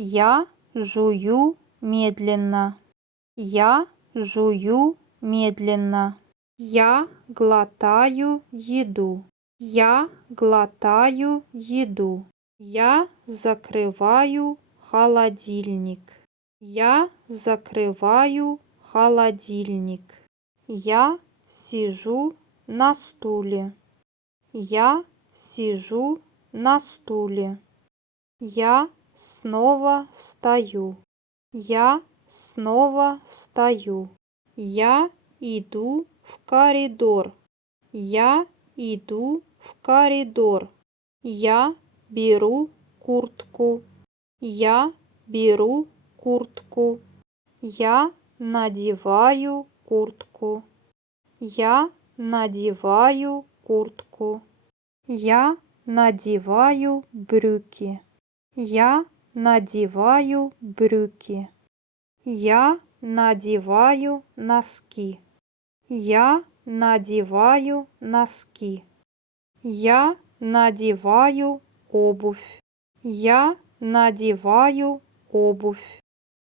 Я жую медленно. Я жую медленно. Я глотаю еду. Я глотаю еду. Я закрываю холодильник. Я закрываю холодильник. Я сижу на стуле. Я сижу на стуле. Я снова встаю. Я снова встаю. Я иду в коридор. Я иду в коридор. Я беру куртку. Я беру куртку. Я надеваю куртку. Я надеваю куртку. Я надеваю брюки. Я надеваю брюки. Я надеваю носки. Я надеваю носки. Я надеваю обувь. Я надеваю обувь.